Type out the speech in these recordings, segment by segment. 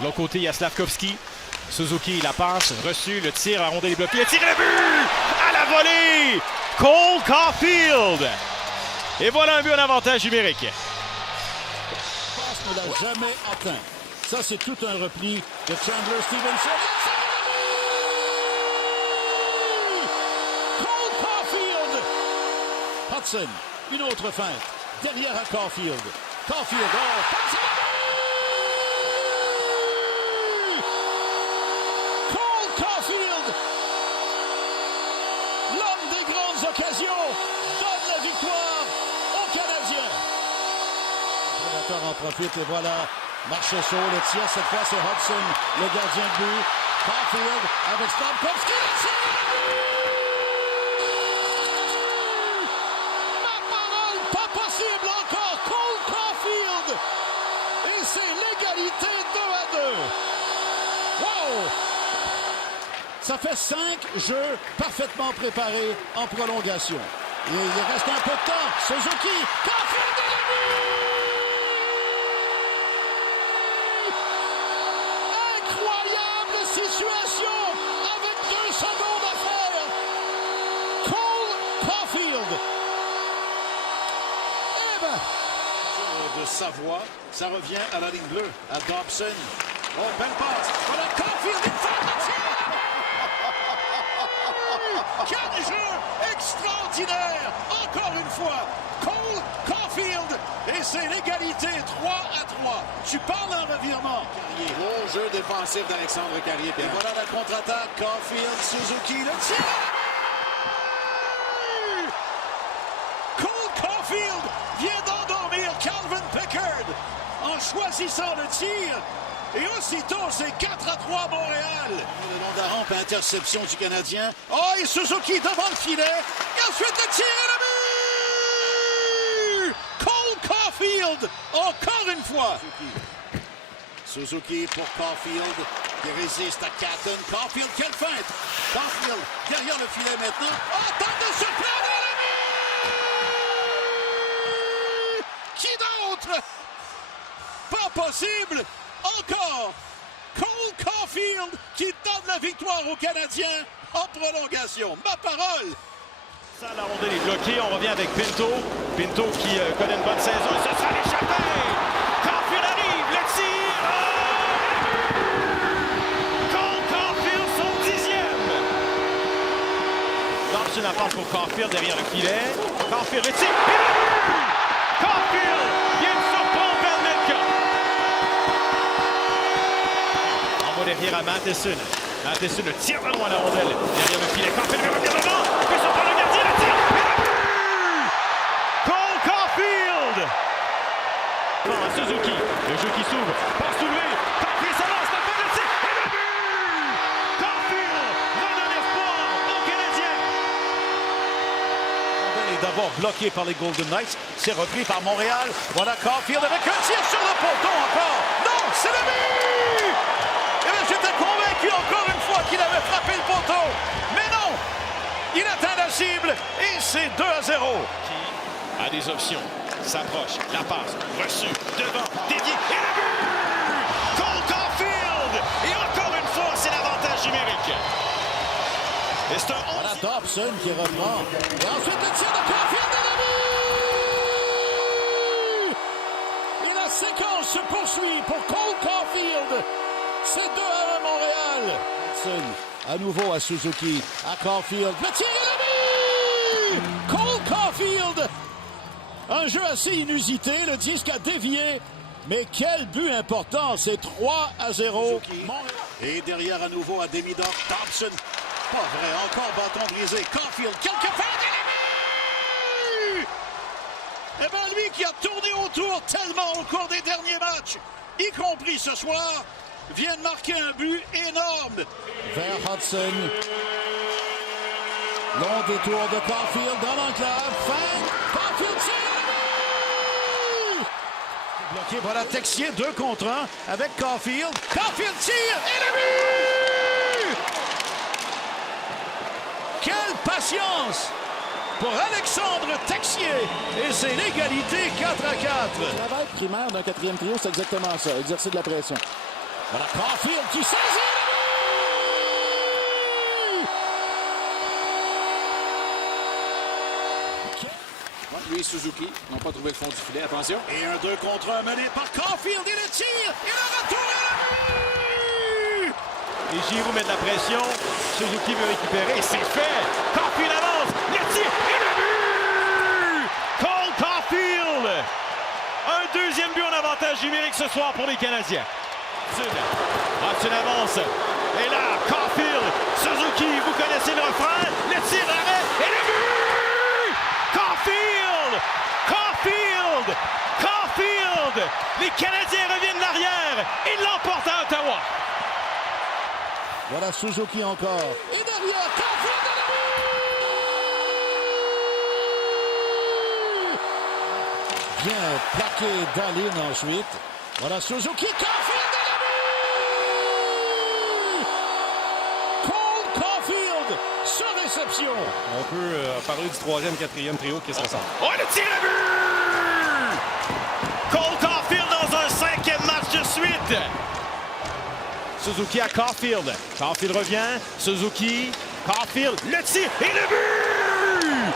De l'autre côté, il y a Slavkovski. Suzuki, la passe, reçu, le tir, la rondelle est bloquée, le tir et le but! À la volée! Cole Caulfield! Et voilà un but en avantage numérique. Ne l'a jamais atteint. Ça, c'est tout un repli de Chandler Stevenson. Cole Caulfield! Hudson, une autre feinte. Derrière à Caulfield. Caulfield, passe à Cole Caulfield! L'homme des grandes occasions donne la victoire aux Canadiens. Le prédateur en profite et voilà. Marchessault, le tir, cette fois c'est Hudson, le gardien de but. Caulfield avec Slavkovski. Ma parole, pas possible encore. Cole Caulfield. Et c'est l'égalité 2-2. Wow! Ça fait 5 jeux parfaitement préparés en prolongation. Et il reste un peu de temps. Suzuki, Caulfield et le but! Situation avec 2 secondes à faire. Cole Caulfield. Eh ben. De Savoie, ça revient à la ligne bleue, à Dobson. Oh, belle passe. Voilà Caulfield, il fait le tir. Quel jeu extraordinaire. Encore une fois, Cole Caulfield. Et c'est l'égalité 3-3. Tu parles d'un revirement. Carrier. Bon jeu défensif d'Alexandre Carrier. Et voilà la contre-attaque. Caulfield, Suzuki, le tir. Cole Caulfield vient d'endormir Calvin Pickard en choisissant le tir. Et aussitôt, c'est 4-3 Montréal. Le long de la rampe, interception du Canadien. Oh, et Suzuki devant le filet. Et ensuite, le tir et le but! Cole Caulfield, encore une fois. Suzuki pour Caulfield, qui résiste à Catton. Caulfield, quelle feinte! Caulfield, derrière le filet maintenant. Oh, tente de surprendre et le but! Qui d'autre? Pas possible! Encore! Cole Caulfield qui donne la victoire aux Canadiens en prolongation. Ma parole! Ça, la rondelle est bloquée. On revient avec Pinto. Pinto qui connaît une bonne saison. Ce sera l'échappée! Caulfield arrive, le tir! Cole Caulfield, son 10e! Dobson la passe pour Caulfield derrière le filet. Caulfield, le tir! Et le but! Caulfield vient de surprendre Belmecca. Envoie derrière à Matheson. Matheson le tire de loin la rondelle. Derrière le filet. Caulfield revient devant. Puis surprend le gardien, le tir! Et le but! Cole Caulfield! Suzuki, le jeu qui s'ouvre. Passe soulevée. Caulfield s'avance. Le tir! Et le but! Caulfield redonne espoir aux Canadiens. La rondelle est d'abord bloquée par les Golden Knights. C'est repris par Montréal. Voilà Caulfield avec un tir sur le poteau encore. Non, c'est le but! Et bien, j'étais convaincu encore une fois qu'il avait frappé le poteau. Mais non! Il atteint la cible et c'est 2-0. Qui a des options. S'approche. La passe. Reçue. Devant. Dévié. Et le but! Cole Caulfield! Et encore une fois, c'est l'avantage numérique. Et c'est un 11. Voilà Dobson qui reprend. Et ensuite le tir de Caulfield et le but! Et la séquence se poursuit pour Cole Caulfield. C'est 2-1 Montréal. Hudson à nouveau à Suzuki. À Caulfield. Le tir et le but! Cole Caulfield! Un jeu assez inusité. Le disque a dévié. Mais quel but important. C'est 3-0. Et derrière à nouveau à Demidov. Dobson. Pas vrai. Encore bâton brisé. Caulfield. Quelques feintes et le but! Eh bien, lui qui a tourné autour tellement au cours des derniers matchs, y compris ce soir, vient de marquer un but énorme. Vers Hudson. Long détour de Caulfield dans l'enclave. Fin. Caulfield tire le but! Bloqué. Voilà Texier 2 contre 1 avec Caulfield. Caulfield tire et le but! Quelle patience pour Alexandre Texier. Et c'est l'égalité 4-4. Le travail primaire d'un quatrième trio, c'est exactement ça. Exercer de la pression. Voilà Caulfield qui saisit le but! Lui et Suzuki n'ont pas trouvé le fond du filet. Attention. Et un 2 contre 1 mené par Caulfield. Et le tir! Et le retour à la but! Et Giroud met de la pression. Suzuki veut récupérer. C'est fait. Caulfield avance. Le tir et le but! Cole Caulfield! Un deuxième but en avantage numérique ce soir pour les Canadiens. Hudson avance. Et là, Caulfield, Suzuki, vous connaissez le refrain. Le tir, l'arrêt et le but! Caulfield! Caulfield! Caulfield! Les Canadiens reviennent l'arrière. Ils l'emportent à Ottawa. Voilà Suzuki encore. Et derrière, Caulfield à la but! Bien plaqué Dallin ensuite. Voilà Suzuki, Caulfield à la but! Cole Caulfield, sans réception. On peut parler du troisième, quatrième trio qui se ressemble. Oh, le tir à but! Cole Caulfield dans un cinquième match de suite. Suzuki à Caulfield. Caulfield revient. Suzuki. Caulfield. Le tir et le but!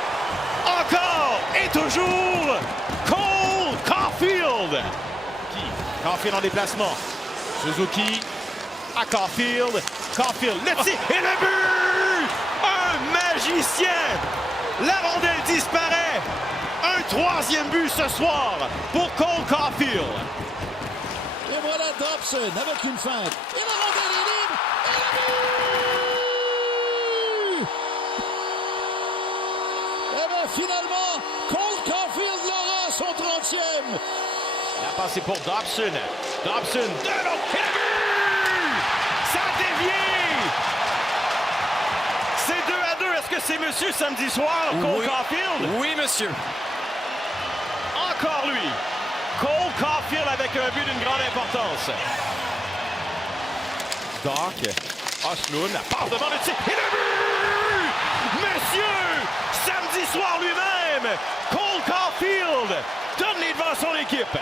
Encore et toujours Cole Caulfield. Caulfield en déplacement. Suzuki à Caulfield. Caulfield. Le tir et le but! Un magicien! La rondelle disparaît. Un troisième but ce soir pour Cole Caulfield. Et voilà Dobson avec une feinte. Et la rondelle est libre. Et le but! Et bien finalement, Cole Caulfield l'aura à son 30e. La passe est pour Dobson. Dobson de l'autre. Et le but! Ça a dévié! C'est 2-2. Est-ce que c'est monsieur samedi soir, Cole Caulfield? Oui, monsieur. Encore lui. Cole Caulfield avec un but d'une grande importance. Doc, Osloon, la passe devant le tir et le but! Monsieur, samedi soir lui-même, Cole Caulfield donne les devants à son équipe.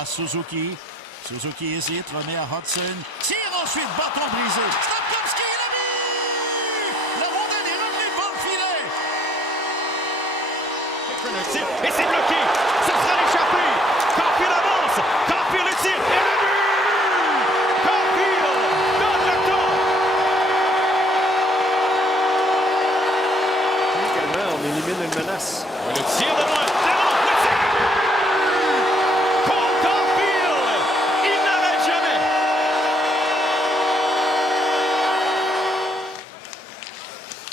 À Suzuki. Suzuki hésite, remet à Hudson. Tire ensuite, bâton brisé. Stamkowski, il a mis! La rondelle est revenue par le filet. Le tir et c'est bloqué. Ça sera l'échappé. Caulfield avance. Caulfield le tir et le but! Caulfield donne le temps. Également, on élimine une menace. Le tir de loin. Le tir! Cole Caulfield, il n'arrête jamais.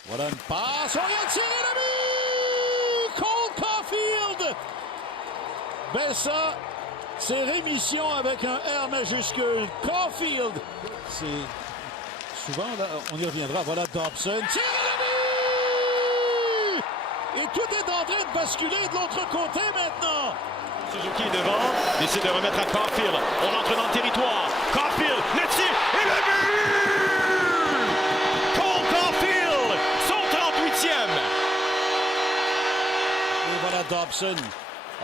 Voilà une passe. On vient de tirer le but! Cole Caulfield! Ben ça, c'est rémission avec un R majuscule. Caulfield! C'est souvent, là, on y reviendra. Voilà Dobson. Tire le but! Et tout est en train de basculer de l'autre côté maintenant. Suzuki est devant, décide de remettre à Caulfield. On entre dans le territoire. Caulfield, le tir et le but! Cole Caulfield, son 38e. Et voilà Dobson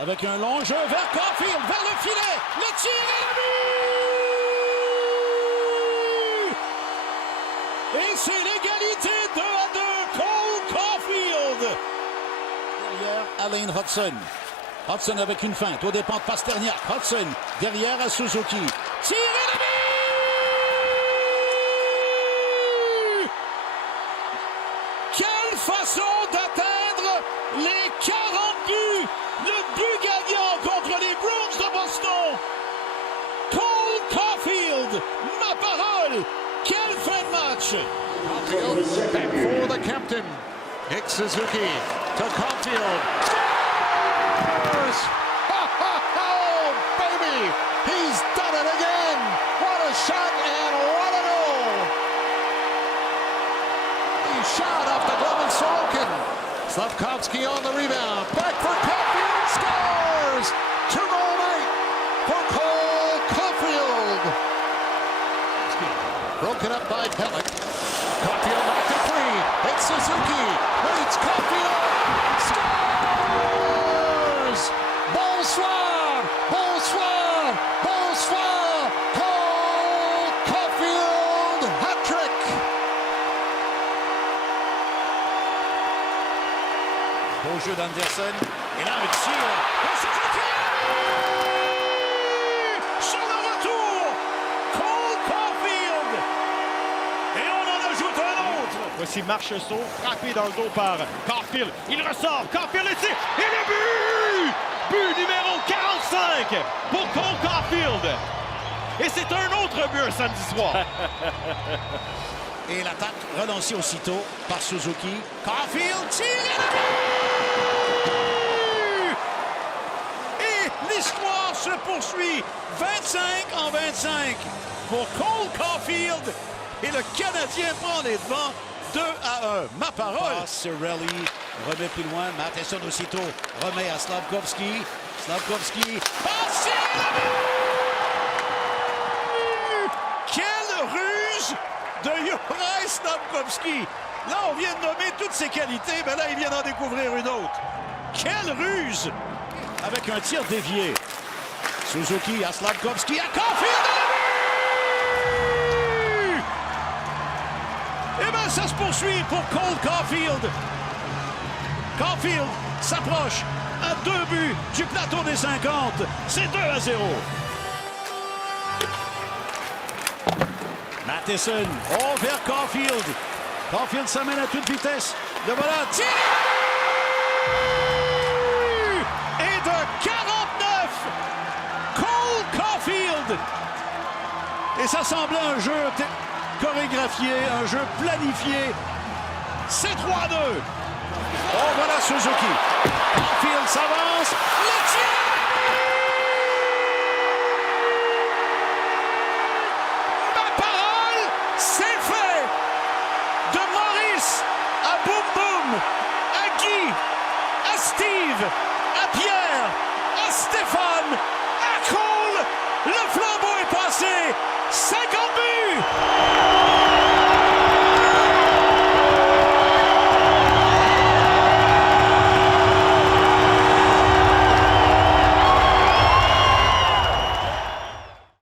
avec un long jeu vers Caulfield, vers le filet. Le tir et le but! Et c'est l'égalité 2-2. Cole Caulfield. Derrière, Alain Hudson. Hudson avec une feinte au dépens de Pasterniak. Hudson derrière à Suzuki. Tir et le but! Quelle façon d'atteindre les 40 buts! Le but gagnant contre les Bruins de Boston! Cole Caulfield, ma parole! Quelle fin de match! Back for the captain, Nick Suzuki to Caulfield. Scores! Oh, baby! He's done it again! What a shot and what a goal! He shot off the glove of Sorokin. Slavkovsky on the rebound. Back for Caulfield. Scores! Two-goal night for Cole Caulfield. Broken up by Pellick. Caulfield knocked it free. It's Suzuki. Waits Caulfield. Scores! Bonsoir! Bonsoir! Bonsoir! Cole jeu d'Anderson. Et là, un tir. Et Suzuki! Sur le retour, Cole Caulfield. Et on en ajoute un autre. Voici Marchessault, frappé dans le dos par Caulfield. Il ressort, Caulfield le tire, et le but! But numéro 45 pour Cole Caulfield. Et c'est un autre but un samedi soir. Et l'attaque relancée aussitôt par Suzuki. Caulfield tire et l'histoire se poursuit. 25-25 pour Cole Caulfield. Et le Canadien prend les devants 2-1. Ma parole. Cirelli remet plus loin. Matheson aussitôt remet à Slafkovsky. Slafkovsky passe. Quelle ruse de Juraj Slafkovsky. Là, on vient de nommer toutes ses qualités, mais là, il vient d'en découvrir une autre. Quelle ruse! Avec un tir dévié. Suzuki à Slafkovsky, à Caulfield! Eh bien, ça se poursuit pour Cole Caulfield. Caulfield s'approche à 2 buts du plateau des 50. C'est 2-0. Matheson, vers Caulfield. Caulfield s'amène à toute vitesse. Le voilà, tir! Et de 49, Cole Caulfield. Et ça semblait un jeu chorégraphié, un jeu planifié. C'est 3-2. Oh, voilà Suzuki. Caulfield s'avance. Le tir! C'est